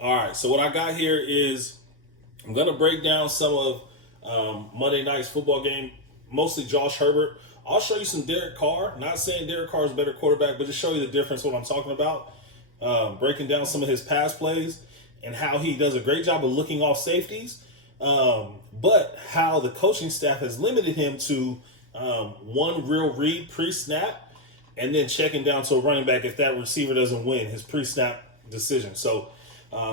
All right, so what I got here is I'm going to break down some of Monday night's football game, mostly Josh Herbert. I'll show you some Derek Carr. Not saying Derek Carr is a better quarterback, but just show you the difference, what I'm talking about. Breaking down some of his pass plays and how he does a great job of looking off safeties, but how the coaching staff has limited him to one real read pre-snap and then checking down to a running back if that receiver doesn't win his pre-snap decision. So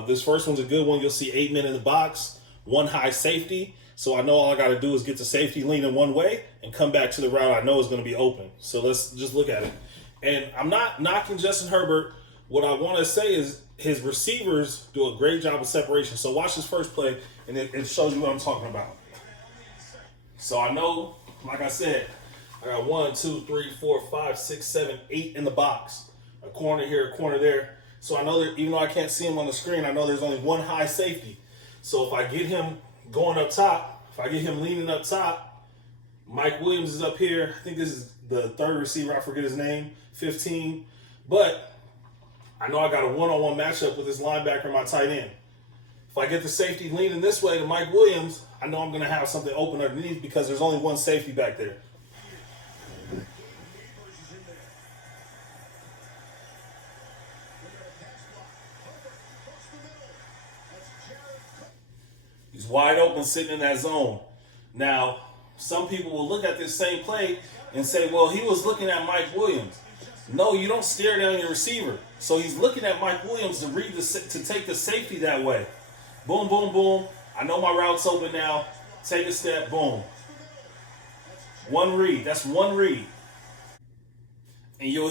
this first one's a good one. You'll see 8 men in the box, one high safety. So I know all I got to do is get the safety leaning one way and come back to the route I know is going to be open. So let's just look at it. And I'm not knocking Justin Herbert. What I want to say is his receivers do a great job of separation. So watch this first play, and it shows you what I'm talking about. So I know, like I said, I got 1, 2, 3, 4, 5, 6, 7, 8 in the box. A corner here, a corner there. So I know that even though I can't see him on the screen, I know there's only one high safety. So if I get him going up top, if I get him leaning up top, Mike Williams is up here. I think this is the third receiver. I forget his name, 15. But I know I got a one-on-one matchup with this linebacker and my tight end. If I get the safety leaning this way to Mike Williams, I know I'm going to have something open underneath because there's only one safety back there. He's wide open sitting in that zone. Now, some people will look at this same play and say, well, he was looking at Mike Williams. No, you don't stare down your receiver. So he's looking at Mike Williams to to take the safety that way. Boom, boom, boom. I know my route's open now. Take a step, boom. One read. That's one read. And you'll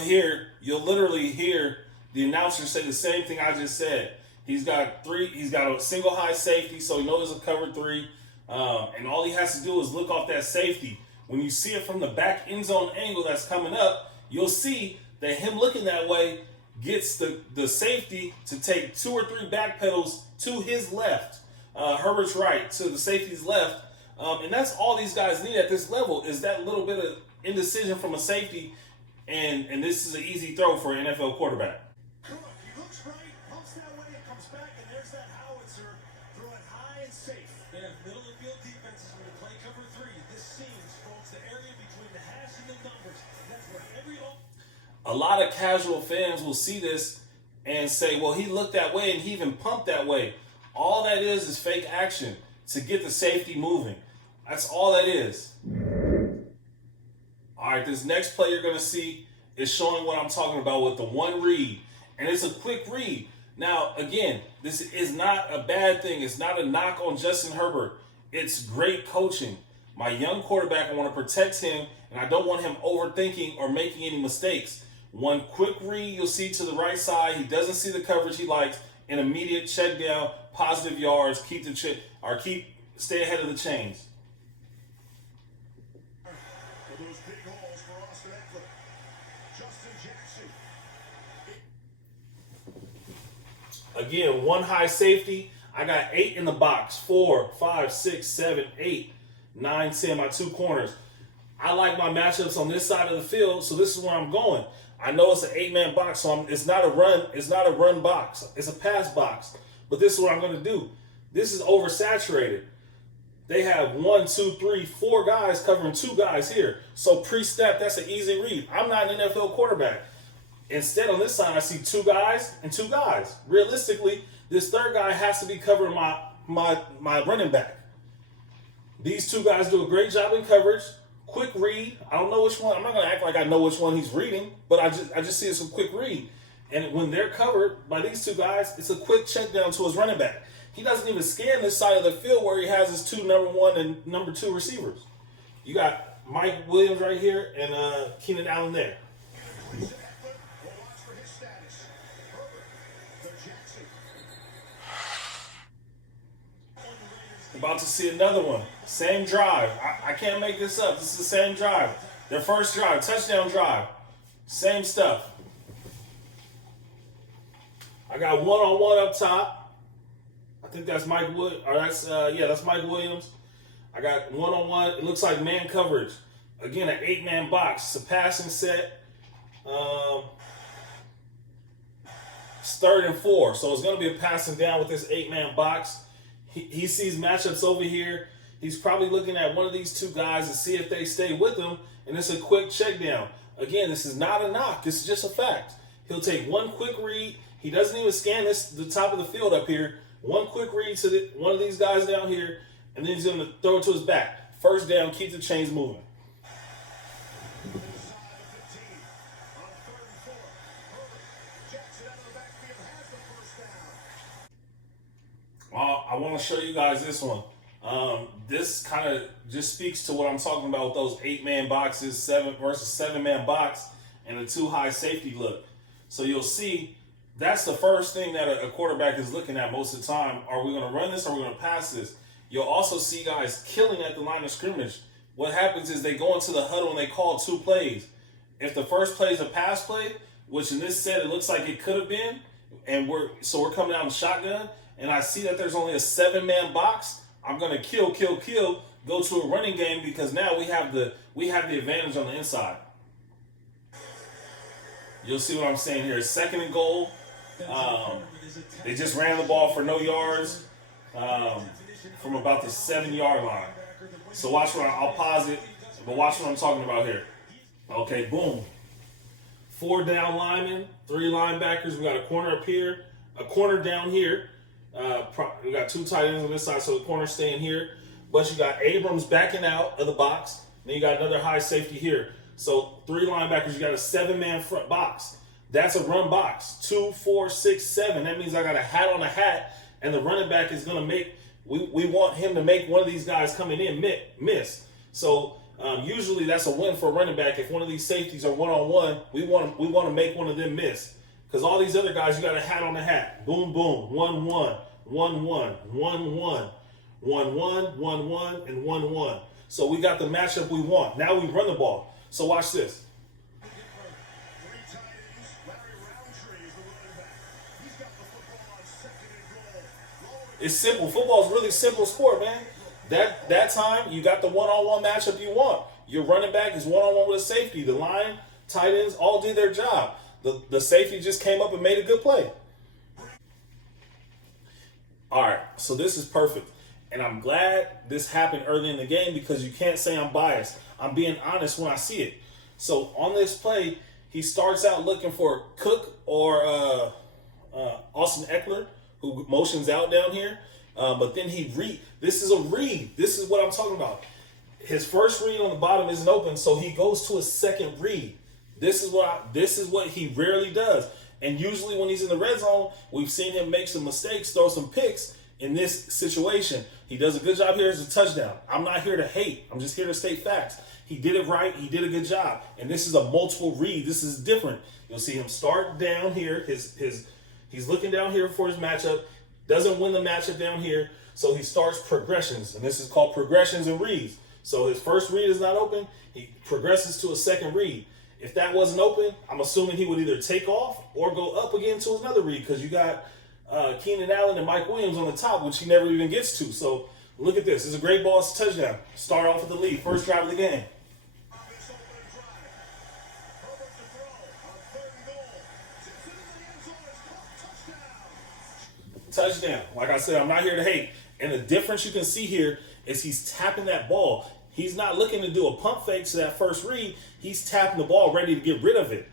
literally hear the announcer say the same thing I just said. He's got a single high safety, so he knows it's a cover three. And all he has to do is look off that safety. When you see it from the back end zone angle that's coming up, you'll see that him looking that way gets the safety to take 2 or 3 back pedals to his left. Herbert's right, to the safety's left. And that's all these guys need at this level is that little bit of indecision from a safety. And this is an easy throw for an NFL quarterback. He looks right, pumps that way, and comes back, and there's that howitzer throwing high and safe. Yeah, middle of the field defenses when you play cover 3. This seams, folks, the area between the hash and the numbers. That's where a lot of casual fans will see this and say, well, he looked that way and he even pumped that way. All that is fake action to get the safety moving. That's all that is. All right, this next play you're going to see is showing what I'm talking about with the one read. And it's a quick read. Now, again, this is not a bad thing. It's not a knock on Justin Herbert. It's great coaching. My young quarterback, I want to protect him, and I don't want him overthinking or making any mistakes. One quick read, you'll see to the right side. He doesn't see the coverage he likes. An immediate check down, positive yards, stay ahead of the chains. Those big holes for Austin Eckler. Justin Jackson. Again, one high safety. I got 8 in the box. 4, 5, 6, 7, 8, 9, 10, my 2 corners. I like my matchups on this side of the field, so this is where I'm going. I know it's an 8-man box, so it's not a run box. It's a pass box. But this is what I'm going to do. This is oversaturated. They have 1, 2, 3, 4 guys covering 2 guys here. So pre-snap, that's an easy read. I'm not an NFL quarterback. Instead, on this side, I see 2 guys and 2 guys. Realistically, this third guy has to be covering my running back. These 2 guys do a great job in coverage. Quick read. I don't know which one. I'm not going to act like I know which one he's reading, but I just see it's a quick read. And when they're covered by these 2 guys, it's a quick check down to his running back. He doesn't even scan this side of the field where he has his 2 number 1 and number 2 receivers. You got Mike Williams right here and Keenan Allen there. About to see another one. Same drive. I can't make this up. This is the same drive. Their first drive, touchdown drive. Same stuff. I got one-on-one up top. I think that's Mike Williams. Or that's Mike Williams. I got one-on-one. It looks like man coverage. Again, an 8-man box. It's a passing set. It's 3rd and 4. So it's going to be a passing down with this 8-man box. He sees matchups over here. He's probably looking at one of these two guys to see if they stay with him, and it's a quick check down. Again, this is not a knock. This is just a fact. He'll take one quick read. He doesn't even scan the top of the field up here. One quick read to one of these guys down here, and then he's going to throw it to his back. First down, keep the chains moving. I want to show you guys this one. This kind of just speaks to what I'm talking about with those 8-man boxes, 7 versus 7-man box, and a too high safety look. So you'll see that's the first thing that a quarterback is looking at most of the time. Are we going to run this or are we going to pass this? You'll also see guys killing at the line of scrimmage. What happens is they go into the huddle and they call 2 plays. If the first play is a pass play, which in this set it looks like it could have been, and we're coming out in shotgun, and I see that there's only a 7-man box, I'm gonna kill, go to a running game because now we have the advantage on the inside. You'll see what I'm saying here. 2nd and goal. They just ran the ball for no yards from about the 7-yard line. So watch what I'll pause it, but watch what I'm talking about here. Okay, boom. 4 down linemen, 3 linebackers. We got a corner up here, a corner down here. We got 2 tight ends on this side, so the corner's staying here. But you got Abrams backing out of the box. Then you got another high safety here. So 3 linebackers, you got a 7-man front box. That's a run box. 2, 4, 6, 7. That means I got a hat on a hat, and the running back is going to make, we want him to make one of these guys coming in miss. So usually that's a win for a running back. If one of these safeties are one-on-one, we want to make one of them miss. Because all these other guys, you got a hat on the hat. Boom, boom. 1-1, 1-1, 1-1, 1-1, 1-1, and 1-1. So we got the matchup we want. Now we run the ball. So watch this. It's simple. Football is really simple sport, man. That time, you got the one-on-one matchup you want. Your running back is one-on-one with a safety. The line, tight ends, all did their job. The safety just came up and made a good play. All right, so this is perfect. And I'm glad this happened early in the game because you can't say I'm biased. I'm being honest when I see it. So on this play, he starts out looking for Cook or Austin Eckler, who motions out down here. But then this is a read. This is what I'm talking about. His first read on the bottom isn't open, so he goes to a second read. This is what he rarely does. And usually when he's in the red zone, we've seen him make some mistakes, throw some picks. In this situation, he does a good job here as a touchdown. I'm not here to hate. I'm just here to state facts. He did it right. He did a good job. And this is a multiple read. This is different. You'll see him start down here. He's looking down here for his matchup. Doesn't win the matchup down here. So he starts progressions. And this is called progressions and reads. So his first read is not open. He progresses to a second read. If that wasn't open, I'm assuming he would either take off or go up again to another read because you got Keenan Allen and Mike Williams on the top, which he never even gets to. So look at this. It's a great ball. It's a touchdown. Start off with the lead. First drive of the game. Touchdown. Like I said, I'm not here to hate. And the difference you can see here is he's tapping that ball. He's not looking to do a pump fake to that first read. He's tapping the ball ready to get rid of it.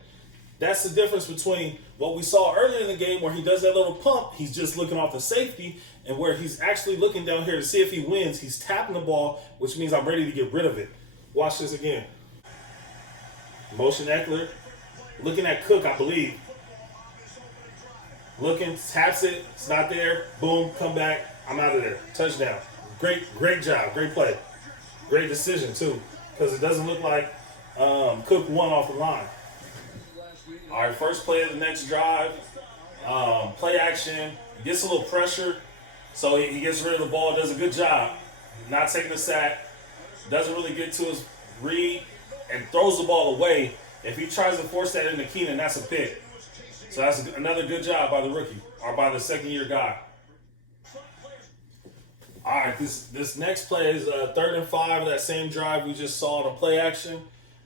That's the difference between what we saw earlier in the game where he does that little pump. He's just looking off the safety, and where he's actually looking down here to see if he wins. He's tapping the ball, which means I'm ready to get rid of it. Watch this again. Motion Eckler. Looking at Cook, I believe. Looking, taps it. It's not there. Boom, come back. I'm out of there. Touchdown. Great job. Great play. Great decision, too, because it doesn't look like Cook won off the line. All right, first play of the next drive. Play action. Gets a little pressure, so he gets rid of the ball. Does a good job. Not taking a sack. Doesn't really get to his read and throws the ball away. If he tries to force that into Keenan, that's a pick. So that's another good job by the rookie or by the second-year guy. All right, this next play is 3rd and 5 of that same drive we just saw on play action.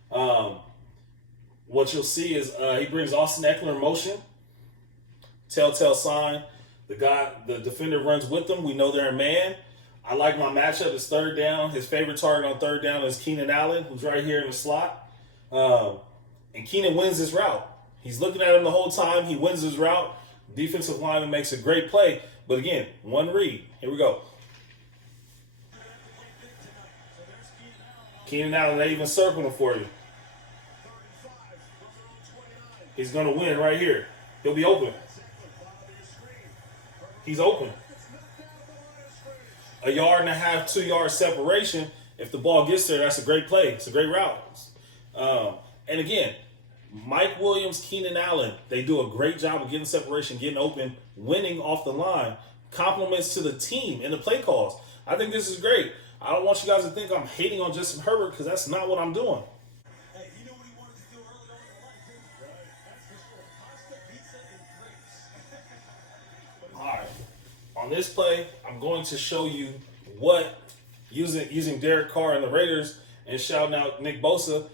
What you'll see is he brings Austin Eckler in motion. telltale sign. The defender runs with them. We know they're a man. I like my matchup. It's third down. His favorite target on third down is Keenan Allen, who's right here in the slot. And Keenan wins this route. He's looking at him the whole time. He wins his route. Defensive lineman makes a great play. But again, one read. Here we go. Keenan Allen, they even circled him for you. He's going to win right here. He'll be open. He's open. 1.5 yard, 2 yard separation. If the ball gets there, that's a great play. It's a great route. And again, Mike Williams, Keenan Allen, they do a great job of getting separation, getting open, winning off the line. Compliments to the team and the play calls. I think this is great. I don't want you guys to think I'm hating on Justin Herbert because that's not what I'm doing. Hey, he knew what he wanted to do early on in life, didn't he? Right. That's for sure. Pasta, pizza, and grapes. All right. On this play, I'm going to show you what using Derek Carr and the Raiders and shouting out Nick Bosa,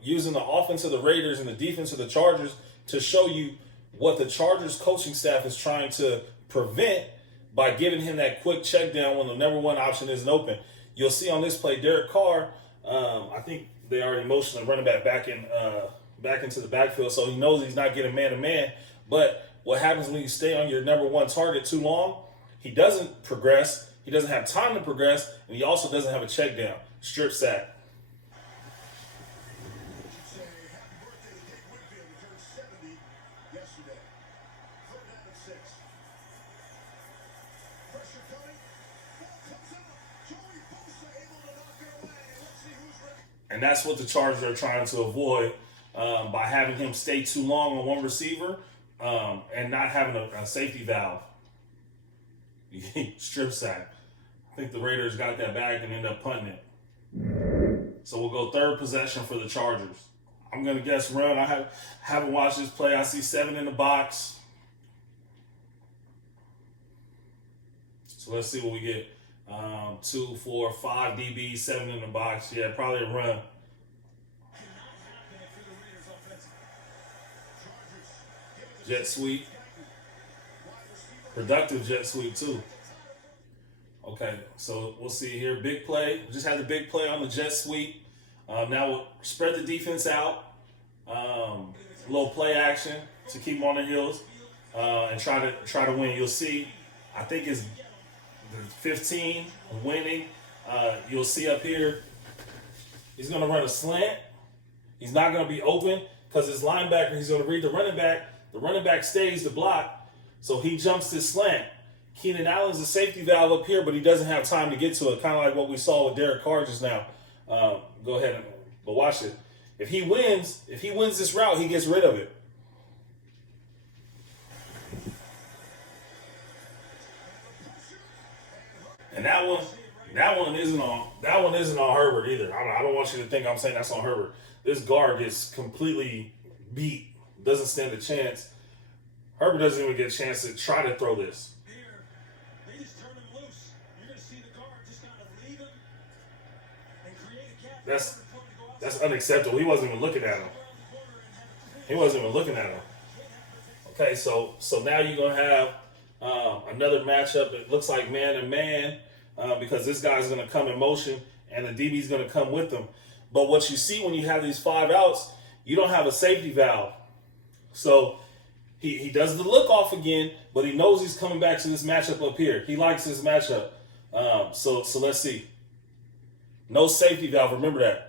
using the offense of the Raiders and the defense of the Chargers to show you what the Chargers coaching staff is trying to prevent by giving him that quick check down when the number one option isn't open. You'll see on this play, Derek Carr, I think they already motioned the running back into the backfield, so he knows he's not getting man-to-man. But what happens when you stay on your number one target too long? He doesn't progress. He doesn't have time to progress, and he also doesn't have a check down. Strip sack. Say happy birthday to Dave Whitfield, who turned 70 yesterday. Third down and 6. Pressure coming. Ball comes out. Joey Bosa able to knock it away. Let's see who's ready. And that's what the Chargers are trying to avoid by having him stay too long on one receiver and not having a safety valve. Strip sack. I think the Raiders got that back and ended up punting it. So we'll go third possession for the Chargers. I'm going to guess run. I haven't watched this play. I see 7 in the box. So let's see what we get. 2, 4, 5 DBs, 7 in the box. Yeah, probably a run. Cannot happen if you're the Raiders offensive. Chargers give it to Jet sweep. wide receiver. Productive jet sweep, too. Okay, so we'll see here. Big play. We just had the big play on the jet sweep. Now we'll spread the defense out. A little play action to keep them on their heels and try to win. You'll see, I think it's the 15 winning. You'll see up here, he's going to run a slant. He's not going to be open because his linebacker, he's going to read the running back. The running back stays to block, so he jumps this slant. Keenan Allen's a safety valve up here, but he doesn't have time to get to it, kind of like what we saw with Derek Carr just now. Go ahead but watch it. If he wins this route, he gets rid of it. And that one isn't on Herbert either. I don't want you to think I'm saying that's on Herbert. This guard gets completely beat, doesn't stand a chance. Herbert doesn't even get a chance to try to throw this. Here, they just turn him loose. You're going to see the guard just kind of leave him and create a gap. That's unacceptable. He wasn't even looking at him. Okay, so now you're gonna have another matchup. It looks like man to man because this guy's gonna come in motion and the DB's gonna come with them. But what you see when you have these 5 outs, you don't have a safety valve. So he does the look off again, but he knows he's coming back to this matchup up here. He likes this matchup. So let's see. No safety valve. Remember that.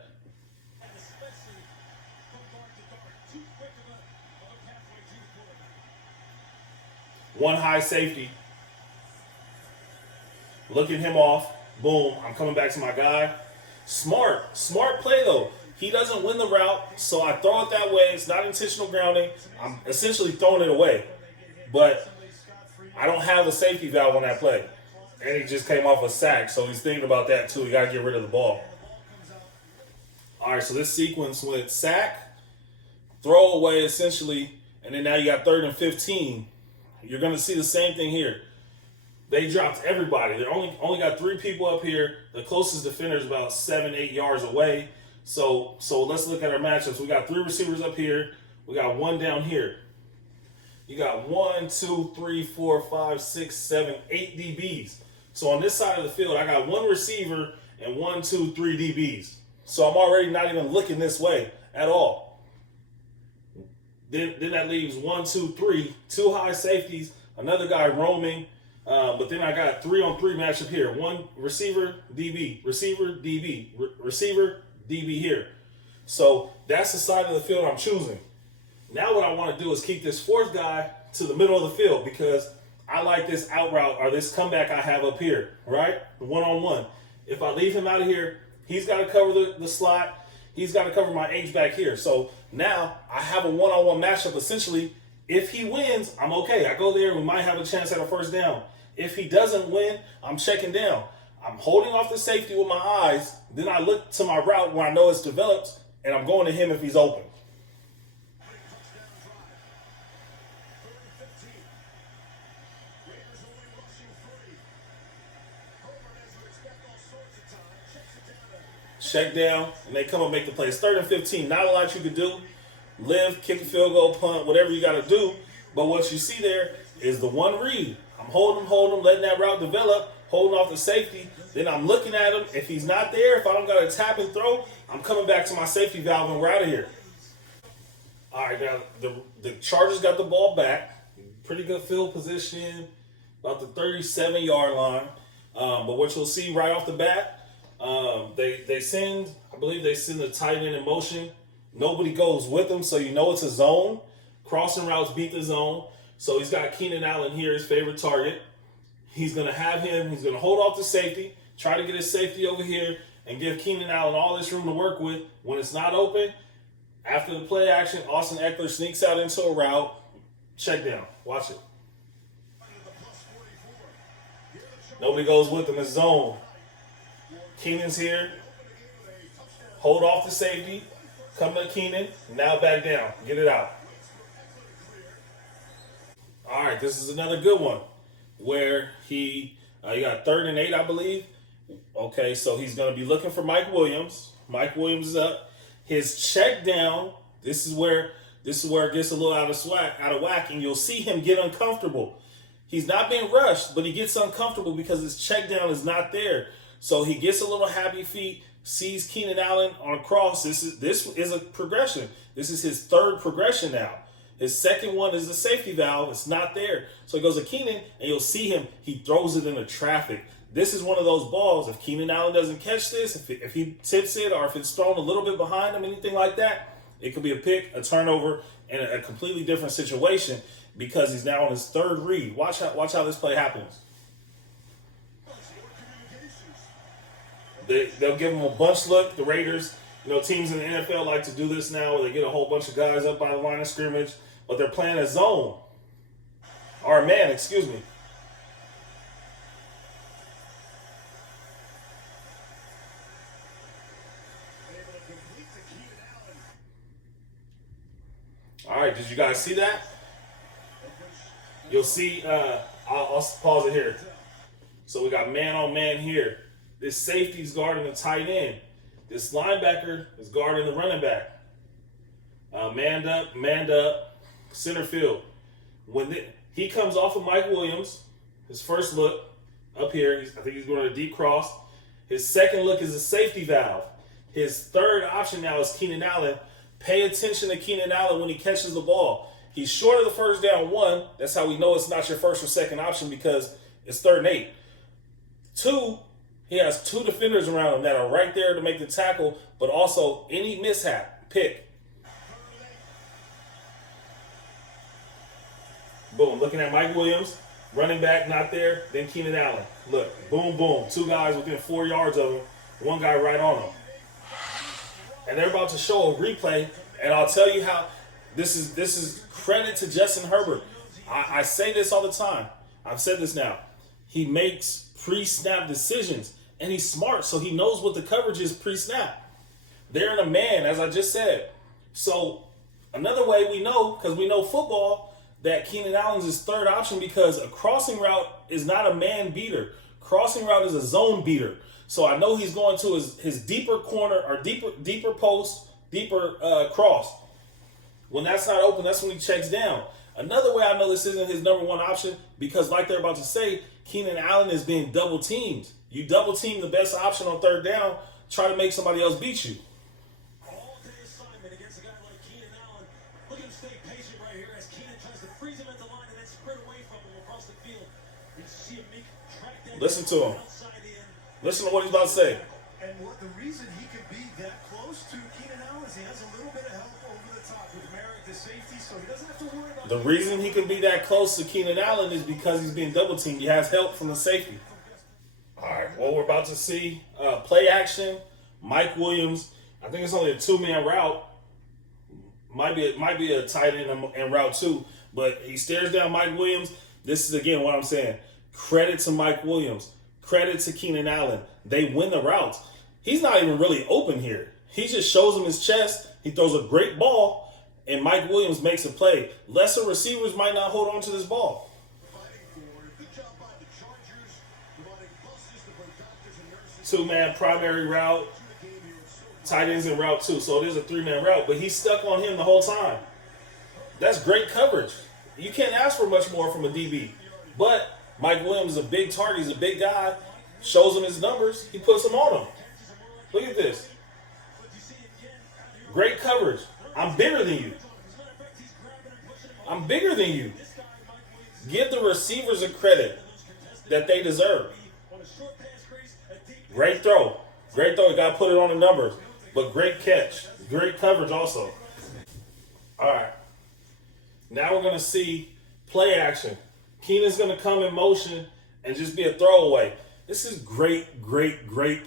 One high safety. Looking him off. Boom. I'm coming back to my guy. Smart play though. He doesn't win the route, so I throw it that way. It's not intentional grounding. I'm essentially throwing it away. But I don't have a safety valve on that play. And he just came off a sack, so he's thinking about that too. He got to get rid of the ball. All right, so this sequence went sack, throw away essentially, and then now you got 3rd and 15. You're going to see the same thing here. They dropped everybody. They only got 3 people up here. The closest defender is about 7-8 yards away. So let's look at our matchups. We got 3 receivers up here. We got 1 down here. you got 1, 2, 3, 4, 5, 6, 7, 8 DBs. So on this side of the field, I got one receiver and 1, 2, 3 DBs. So I'm already not even looking this way at all. Then that leaves 1, 2, 3, 2 high safeties, another guy roaming. But then I got 3-on-3 matchup here. One receiver, DB, receiver, DB, receiver, DB here. So that's the side of the field I'm choosing. Now what I want to do is keep this fourth guy to the middle of the field because I like this out route or this comeback I have up here, right? One-on-one. If I leave him out of here, he's got to cover the slot. He's got to cover my H back here. So now I have a one-on-one matchup essentially. If he wins, I'm okay. I go there and we might have a chance at a first down. If he doesn't win, I'm checking down. I'm holding off the safety with my eyes. Then I look to my route where I know it's developed, and I'm going to him if he's open. Check down, and they come and make the play. It's 3rd and 15. Not a lot you can do. Live, kick a field goal, punt, whatever you got to do. But what you see there is the one read. I'm holding him, letting that route develop, holding off the safety. Then I'm looking at him. If he's not there, if I don't got to tap and throw, I'm coming back to my safety valve and we're out of here. All right, now the Chargers got the ball back. Pretty good field position, about the 37-yard line. But what you'll see right off the bat, they send the tight end in motion. Nobody goes with them, so you know it's a zone. Crossing routes beat the zone. So he's got Keenan Allen here, his favorite target. He's going to have him. He's going to hold off the safety, try to get his safety over here, and give Keenan Allen all this room to work with. When it's not open, after the play action, Austin Eckler sneaks out into a route. Check down. Watch it. Nobody goes with him. It's zone. Keenan's here. Hold off the safety. Come to Keenan. Now back down. Get it out. All right, this is another good one where you got 3rd and 8, I believe. Okay, so he's going to be looking for Mike Williams. Mike Williams is up. His check down. This is where it gets a little out of whack, and you'll see him get uncomfortable. He's not being rushed, but he gets uncomfortable because his check down is not there. So he gets a little happy feet, sees Keenan Allen on a cross. This is a progression. This is his 3rd progression now. His second one is the safety valve. It's not there. So he goes to Keenan, and you'll see him. He throws it into traffic. This is one of those balls. If Keenan Allen doesn't catch this, if he tips it, or if it's thrown a little bit behind him, anything like that, it could be a pick, a turnover, and a completely different situation because he's now on his 3rd read. Watch how this play happens. They'll give him a bunch look. The Raiders, teams in the NFL like to do this now where they get a whole bunch of guys up by the line of scrimmage, but they're playing a zone. Or a man, excuse me. All right, did you guys see that? You'll see, I'll pause it here. So we got man on man here. This safety's guarding the tight end. This linebacker is guarding the running back. Manned up, center field. When he comes off of Mike Williams, his first look up here, I think he's going a deep cross. His second look is a safety valve. His 3rd option now is Keenan Allen. Pay attention to Keenan Allen when he catches the ball. He's short of the first down 1. That's how we know it's not your first or second option because it's 3rd and 8. 2, he has 2 defenders around him that are right there to make the tackle, but also any mishap, pick. Boom, looking at Mike Williams, running back not there, then Keenan Allen. Look, boom, boom, 2 guys within 4 yards of him, 1 guy right on him. And they're about to show a replay, and I'll tell you how this is credit to Justin Herbert. I say this all the time. I've said this now. He makes pre-snap decisions, and he's smart, so he knows what the coverage is pre-snap. They're in a man, as I just said. So another way we know, because we know football, that Keenan Allen's his 3rd option because a crossing route is not a man beater. Crossing route is a zone beater. So I know he's going to his deeper corner or deeper post, deeper cross. When that's not open, that's when he checks down. Another way I know this isn't his number one option, because like they're about to say, Keenan Allen is being double teamed. You double team the best option on third down, try to make somebody else beat you. All-day assignment against a guy like Keenan Allen. Look at him stay patient right here as Keenan tries to freeze him at the line and then sprint away from him across the field. You see him track that. Listen to him. Outside in. Listen to what he's about to say. And what the reason he can be that close to Keenan Allen is he has a little bit of help over the top with Merrick, the safety, so he doesn't have to worry about. The reason he can be that close to Keenan Allen is because he's being double teamed. He has help from the safety. All right, what we're about to see, play action. Mike Williams. I think it's only a two-man route. Might be a tight end in route two, but he stares down Mike Williams. This is again what I'm saying. Credit to Mike Williams. Credit to Keenan Allen. They win the routes. He's not even really open here. He just shows him his chest. He throws a great ball, and Mike Williams makes a play. Lesser receivers might not hold on to this ball. Two-man primary route. Tight ends in route two. So it is a three-man route, but he's stuck on him the whole time. That's great coverage. You can't ask for much more from a DB. But Mike Williams is a big target. He's a big guy. Shows him his numbers. He puts them on him. Look at this. Great coverage. I'm bigger than you. I'm bigger than you. Give the receivers a credit that they deserve. Great throw. Great throw. You got to put it on the numbers. But great catch. Great coverage also. All right. Now we're going to see play action. Keenan's going to come in motion and just be a throwaway. This is great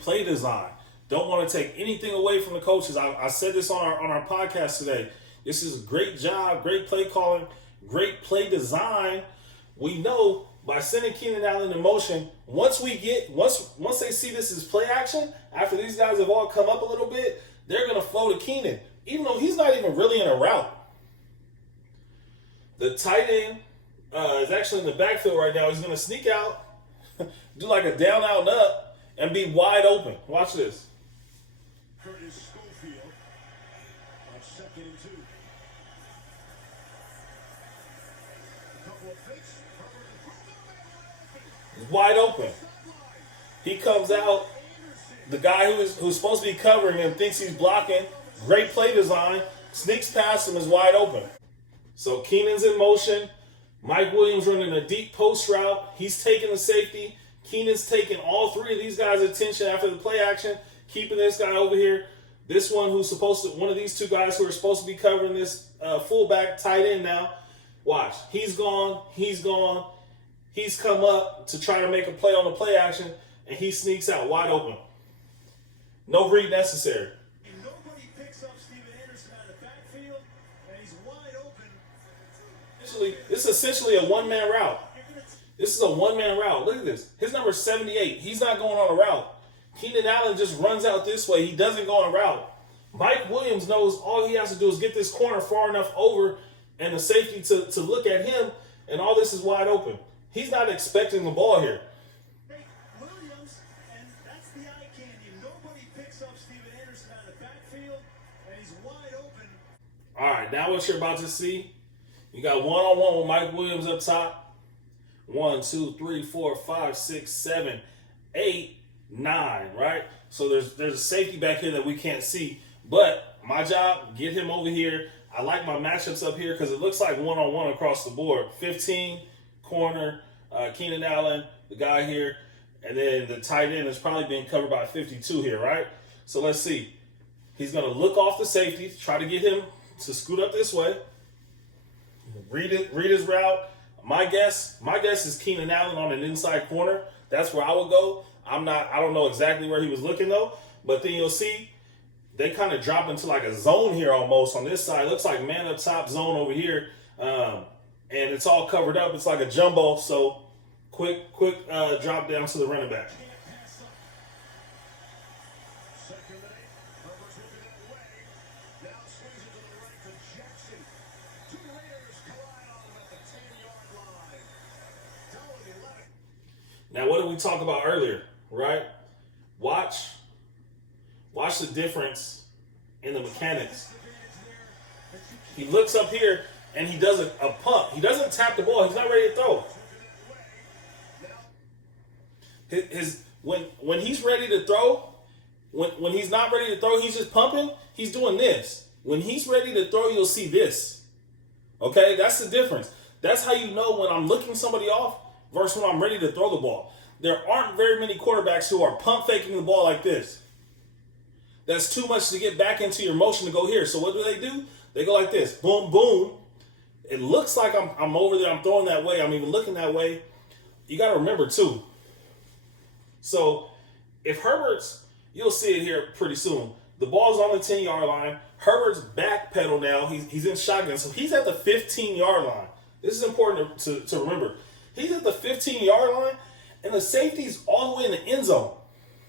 play design. Don't want to take anything away from the coaches. I said this on our podcast today. This is a great job, great play calling, great play design. We know by sending Keenan Allen in motion, once they see this as play action, after these guys have all come up a little bit, they're going to flow to Keenan, even though he's not even really in a route. The tight end is actually in the backfield right now. He's going to sneak out, do like a down, out, and up, and be wide open. Watch this. Curtis Schofield on 2nd and 2. A couple of fakes. He's wide open. He comes out. The guy who's supposed to be covering him thinks he's blocking. Great play design. Sneaks past him, is wide open. So Keenan's in motion. Mike Williams running a deep post route. He's taking the safety. Keenan's taking all three of these guys' attention after the play action, keeping this guy over here. This one one of these two guys who are supposed to be covering this fullback tight end now. Watch. He's gone. He's gone. He's come up to try to make a play on the play action, and he sneaks out wide open. No read necessary. Nobody picks up Steven Anderson out of the backfield, and he's wide open. This is essentially a one-man route. This is a one-man route. Look at this. His number is 78. He's not going on a route. Keenan Allen just runs out this way. He doesn't go on a route. Mike Williams knows all he has to do is get this corner far enough over and the safety to look at him, and all this is wide open. He's not expecting the ball here. Williams, and that's the eye candy. Nobody picks up Steven Anderson out of the backfield, and he's wide open. All right, now what you're about to see, you got one-on-one with Mike Williams up top. 1, 2, 3, 4, 5, 6, 7, 8, 9, right? So there's a safety back here that we can't see. But my job, get him over here. I like my matchups up here because it looks like one-on-one across the board. 15, corner, Keenan Allen, the guy here. And then the tight end is probably being covered by 52 here, right? So let's see. He's going to look off the safety, try to get him to scoot up this way. Read his route. My guess is Keenan Allen on an inside corner. That's where I would go. I don't know exactly where he was looking though, but then you'll see they kind of drop into like a zone here almost on this side. It looks like man up top zone over here. And it's all covered up. It's like a jumbo. So quick drop down to the running back. Second and 8. Herbert's looking that way. Now swings it to the right to Jackson. Two Raiders collide on him at the 10-yard line. Down the 11. Now, what did we talk about earlier, right? Watch the difference in the mechanics. He looks up here, and he does a pump. He doesn't tap the ball. He's not ready to throw. When he's ready to throw, when he's not ready to throw, he's just pumping. He's doing this. When he's ready to throw, you'll see this. Okay, that's the difference. That's how you know when I'm looking somebody off versus when I'm ready to throw the ball. There aren't very many quarterbacks who are pump faking the ball like this. That's too much to get back into your motion to go here. So what do? They go like this. Boom, boom. It looks like I'm over there. I'm throwing that way. I'm even looking that way. You got to remember, too. So if Herbert's, you'll see it here pretty soon. The ball's on the 10-yard line. Herbert's back pedal now. He's in shotgun. So he's at the 15-yard line. This is important to remember. He's at the 15-yard line, and the safety's all the way in the end zone.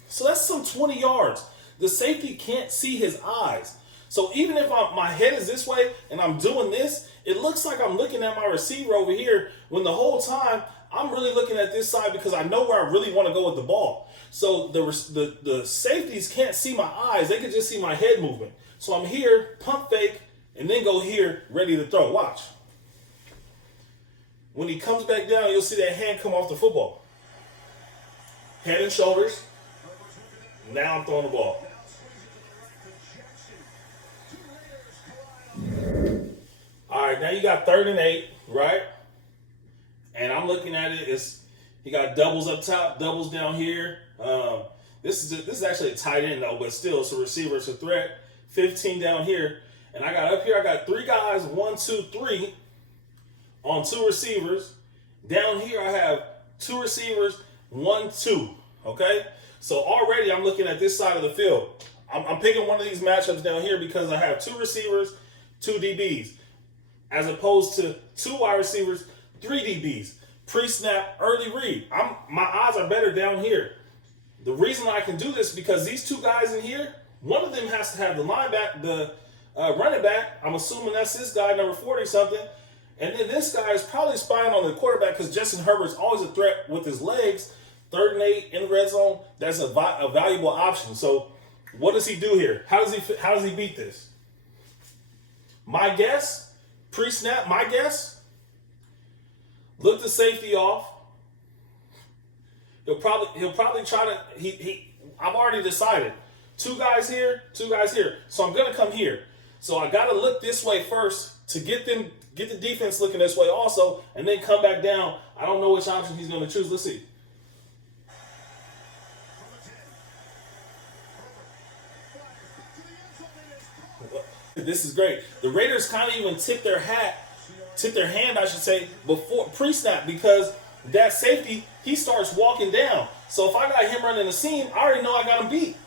So that's some 20 yards. The safety can't see his eyes. So even if my head is this way and I'm doing this, it looks like I'm looking at my receiver over here when the whole time I'm really looking at this side because I know where I really want to go with the ball. So the safeties can't see my eyes. They can just see my head movement. So I'm here, pump fake, and then go here, ready to throw. Watch. When he comes back down, you'll see that hand come off the football. Head and shoulders. Now I'm throwing the ball. All right, now you got 3rd and 8, right? And I'm looking at it. He got doubles up top, doubles down here. This is actually a tight end though, but still, it's a receiver, it's a threat. 15 down here, and I got up here. I got 3 guys, 1, 2, 3, on 2 receivers. Down here, I have 2 receivers, 1, 2. Okay, so already I'm looking at this side of the field. I'm picking one of these matchups down here because I have 2 receivers, 2 DBs, as opposed to 2 wide receivers, 3 DBs. Pre-snap, early read. My odds are better down here. The reason I can do this is because these 2 guys in here, one of them has to have the running back. I'm assuming that's this guy, number 40 something. And then this guy is probably spying on the quarterback because Justin Herbert's always a threat with his legs. 3rd and 8 in the red zone. That's a valuable option. So what does he do here? How does he beat this? My guess, pre-snap, look the safety off. He'll probably try to. I've already decided. 2 guys here, 2 guys here. So I'm gonna come here. So I gotta look this way first to get the defense looking this way also, and then come back down. I don't know which option he's gonna choose. Let's see. This is great. The Raiders kind of even tip their hand, I should say, before pre-snap because that safety, he starts walking down. So if I got him running the seam, I already know I got him beat.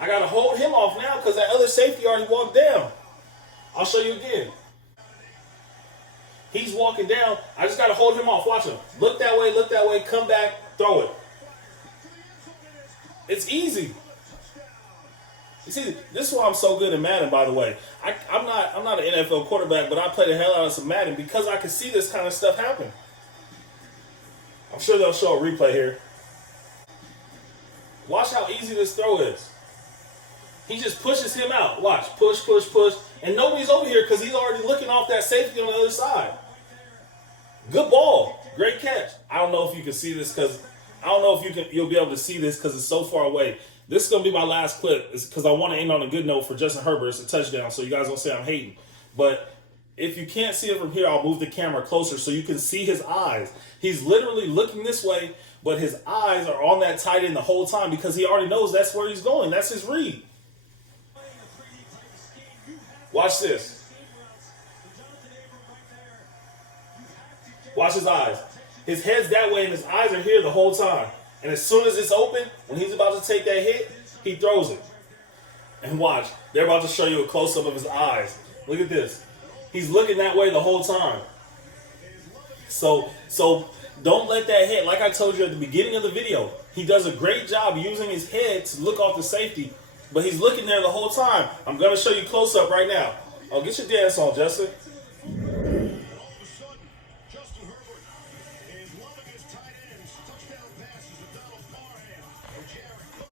I got to hold him off now because that other safety already walked down. I'll show you again. He's walking down. I just got to hold him off. Watch him. Look that way, come back, throw it. It's easy. You see, this is why I'm so good in Madden, by the way. I'm not an NFL quarterback, but I play the hell out of some Madden because I can see this kind of stuff happen. I'm sure they'll show a replay here. Watch how easy this throw is. He just pushes him out. Watch. Push, push, push. And nobody's over here because he's already looking off that safety on the other side. Good ball. Great catch. I don't know if you can see this because I don't know if you'll be able to see this because it's so far away. This is going to be my last clip because I want to end on a good note for Justin Herbert. It's a touchdown, so you guys don't say I'm hating. But if you can't see it from here, I'll move the camera closer so you can see his eyes. He's literally looking this way, but his eyes are on that tight end the whole time because he already knows that's where he's going. That's his read. Watch this. Watch his eyes. His head's that way and his eyes are here the whole time. And as soon as it's open, when he's about to take that hit, he throws it. And watch, they're about to show you a close-up of his eyes. Look at this. He's looking that way the whole time. So don't let that hit. Like I told you at the beginning of the video, he does a great job using his head to look off the safety, but he's looking there the whole time. I'm going to show you close-up right now. Oh, get your dance on, Justin.